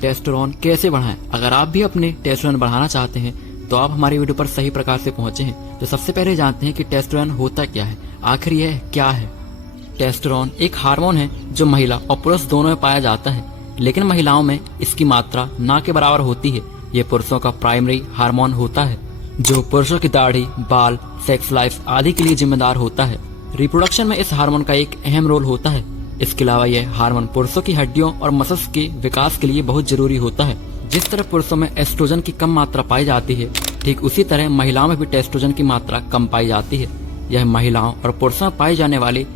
Testosterone कैसे बढ़ाएं। अगर आप भी अपने टेस्टोस्टेरोन बढ़ाना चाहते हैं तो आप हमारी वीडियो पर सही प्रकार से पहुंचे हैं। तो सबसे पहले जानते हैं कि टेस्टोस्टेरोन होता क्या है, आखिर यह क्या है। टेस्टोस्टेरोन एक हार्मोन है जो महिला और पुरुष दोनों में पाया जाता है, लेकिन महिलाओं में इसकी मात्रा ना के बराबर होती है। ये पुरुषों का प्राइमरी हार्मोन होता है जो पुरुषों की दाढ़ी, बाल, सेक्स लाइफ आदि के लिए जिम्मेदार होता है। रिप्रोडक्शन में इस हार्मोन का एक अहम रोल होता है। इसके अलावा यह हार्मोन पुरुषों की हड्डियों और मसल्स के विकास के लिए बहुत जरूरी होता है। जिस तरह पुरुषों में एस्ट्रोजन की कम मात्रा पाई जाती है, ठीक उसी तरह महिलाओं में भी टेस्टोस्टेरोन की मात्रा कम पाई जाती है। यह महिलाओं और पुरुषों में पाई जाने वाली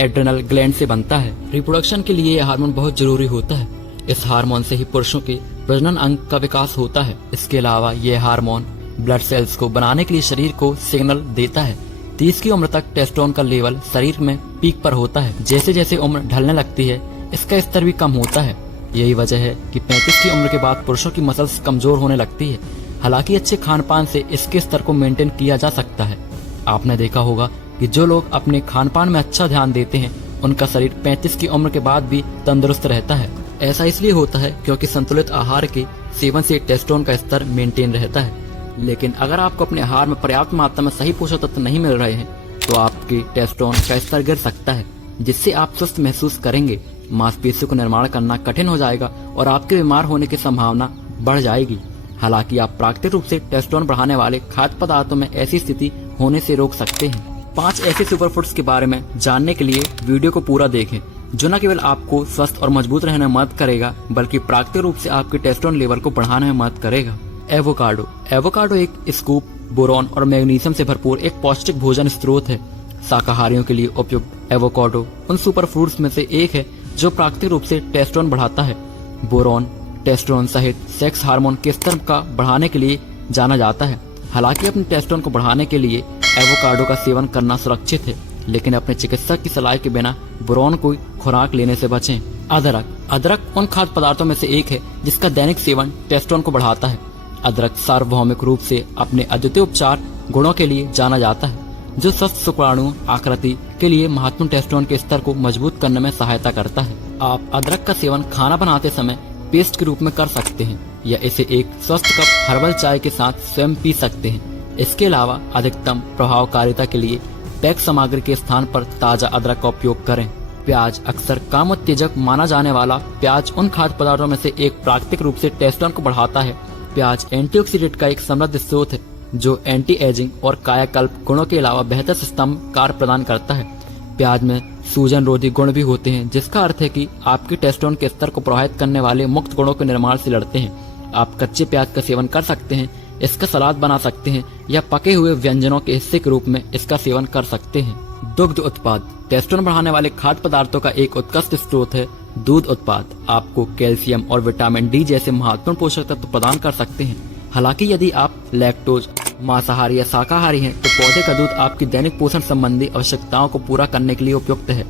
एड्रेनल ग्लैंड से बनता है। रिप्रोडक्शन के लिए यह हार्मोन बहुत जरूरी होता है। इस हार्मोन से ही पुरुषों के प्रजनन अंग का विकास होता है। इसके अलावा यह हार्मोन ब्लड सेल्स को बनाने के लिए शरीर को सिग्नल देता है। 30 की उम्र तक टेस्टोस्टेरोन का लेवल शरीर में पीक पर होता है। जैसे जैसे उम्र ढलने लगती है, इसका स्तर भी कम होता है। यही वजह है कि 35 की उम्र के बाद पुरुषों की मसल्स कमजोर होने लगती है। हालांकि अच्छे खान पान से इसके स्तर को मेंटेन किया जा सकता है। आपने देखा होगा कि जो लोग अपने खान पान में अच्छा ध्यान देते हैं, उनका शरीर 35 की उम्र के बाद भी तंदुरुस्त रहता है। ऐसा इसलिए होता है क्योंकि संतुलित आहार के सेवन से टेस्टोस्टेरोन का स्तर मेंटेन रहता है। लेकिन अगर आपको अपने आहार में पर्याप्त मात्रा में सही पोषक तत्व नहीं मिल रहे हैं, तो आपके टेस्टोस्टेरोन का स्तर गिर सकता है, जिससे आप सुस्त महसूस करेंगे, मांसपेशियों को निर्माण करना कठिन हो जाएगा और आपके बीमार होने की संभावना बढ़ जाएगी। हालांकि आप प्राकृतिक रूप से टेस्टोस्टेरोन बढ़ाने वाले खाद्य पदार्थों में ऐसी स्थिति होने से रोक सकते हैं। 5 ऐसे सुपरफूड्स के बारे में जानने के लिए वीडियो को पूरा देखें, जो न केवल आपको स्वस्थ और मजबूत रहने में मदद करेगा, बल्कि प्राकृतिक रूप से आपके टेस्टोस्टेरोन लेवल को बढ़ाने में मदद करेगा। एवोकाडो। एवोकाडो एक स्कूप, बोरॉन और मैग्नीशियम से भरपूर एक पौष्टिक भोजन स्रोत है। शाकाहारियों के लिए उपयुक्त एवोकाडो उन सुपर फ्रूट्स में से एक है जो प्राकृतिक रूप से टेस्टोस्टेरोन बढ़ाता है। बोरॉन टेस्टोस्टेरोन सहित सेक्स हार्मोन के स्तर का बढ़ाने के लिए जाना जाता है। हालांकि अपने टेस्टोस्टेरोन को बढ़ाने के लिए एवोकाडो का सेवन करना सुरक्षित है, लेकिन अपने चिकित्सक की सलाह के बिना बोरॉन को खुराक लेने से बचें। अदरक। अदरक उन खाद्य पदार्थों में से एक है जिसका दैनिक सेवन टेस्टोस्टेरोन को बढ़ाता है। अदरक सार्वभौमिक रूप से अपने अद्वितीय उपचार गुणों के लिए जाना जाता है, जो स्वस्थ शुक्राणु आकृति के लिए महत्वपूर्ण टेस्टोस्टेरोन के स्तर को मजबूत करने में सहायता करता है। आप अदरक का सेवन खाना बनाते समय पेस्ट के रूप में कर सकते हैं, या इसे एक स्वस्थ कप हर्बल चाय के साथ स्वयं पी सकते हैं। इसके अलावा अधिकतम प्रभावकारिता के लिए पैक सामग्री के स्थान पर ताजा अदरक का उपयोग करें। प्याज। अक्सर काम उत्तेजक माना जाने वाला प्याज उन खाद्य पदार्थों में से एक प्राकृतिक रूप से टेस्टोस्टेरोन को बढ़ाता है। प्याज एंटीऑक्सीडेंट का एक समृद्ध स्रोत है जो एंटी एजिंग और कायाकल्प गुणों के अलावा बेहतर स्तंभ कार्य प्रदान करता है। प्याज में सूजन रोधी गुण भी होते हैं, जिसका अर्थ है कि आपके टेस्टोस्टेरोन के स्तर को प्रभावित करने वाले मुक्त गुणों के निर्माण से लड़ते हैं। आप कच्चे प्याज का सेवन कर सकते हैं, इसका सलाद बना सकते हैं, या पके हुए व्यंजनों के हिस्से के रूप में इसका सेवन कर सकते हैं। दुग्ध उत्पाद। टेस्टोस्टेरोन बढ़ाने वाले खाद्य पदार्थों का एक उत्कृष्ट स्रोत है दूध उत्पाद। आपको कैल्शियम और विटामिन डी जैसे महत्वपूर्ण पोषक तत्व प्रदान कर सकते हैं। हालांकि यदि आप लैक्टोज, मांसाहारी या शाकाहारी हैं, तो पौधे का दूध आपकी दैनिक पोषण संबंधी आवश्यकताओं को पूरा करने के लिए उपयुक्त है।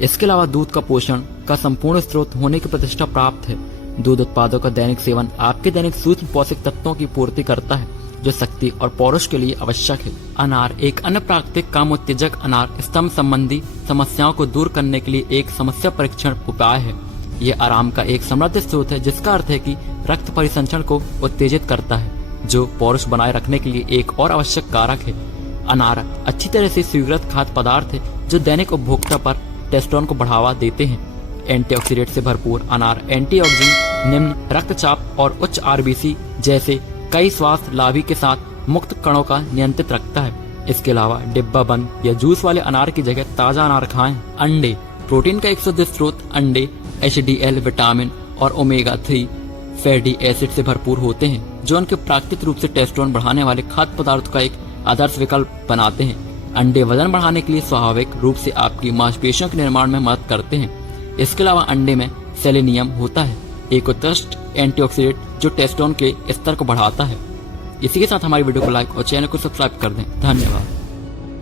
इसके अलावा दूध का पोषण का संपूर्ण स्रोत होने की प्रतिष्ठा प्राप्त है। दूध उत्पादों का दैनिक सेवन आपके दैनिक सूक्ष्म पोषक तत्वों की पूर्ति करता है, जो शक्ति और पौरुष के लिए आवश्यक है। अनार। एक अन्य प्राकृतिक काम उत्तेजक अनार स्तंभ संबंधी समस्याओं को दूर करने के लिए एक समस्या परीक्षण उपाय है। यह आराम का एक समृद्ध स्रोत है, जिसका अर्थ है कि रक्त परिसंचरण को उत्तेजित करता है, जो पौरुष बनाए रखने के लिए एक और आवश्यक कारक है। अनार अच्छी तरह से स्वीकृत खाद्य पदार्थ है जो दैनिक उपभोक्ता पर टेस्टोस्टेरोन को बढ़ावा देते हैं। एंटीऑक्सीडेंट से भरपूर अनार एंटीऑक्सीडेंट, निम्न रक्तचाप और उच्च आरबीसी जैसे कई स्वास्थ्य लाभी के साथ मुक्त कणों का नियंत्रित रखता है। इसके अलावा डिब्बा बंद या जूस वाले अनार की जगह ताजा अनार खाएं। अंडे। प्रोटीन का एक शुद्ध स्रोत अंडे HDL, विटामिन और ओमेगा 3 फैटी एसिड से भरपूर होते हैं, जो उनके प्राकृतिक रूप से टेस्टोस्टेरोन बढ़ाने वाले खाद्य पदार्थों का एक आदर्श विकल्प बनाते हैं। अंडे वजन बढ़ाने के लिए स्वाभाविक रूप से आपकी मांसपेशियों के निर्माण में मदद करते हैं। इसके अलावा अंडे में सेलेनियम होता है, एक उत्कृष्ट एंटीऑक्सीडेंट जो टेस्टोस्टेरोन के स्तर को बढ़ाता है। इसी के साथ हमारी वीडियो को लाइक और चैनल को सब्सक्राइब कर दें। धन्यवाद।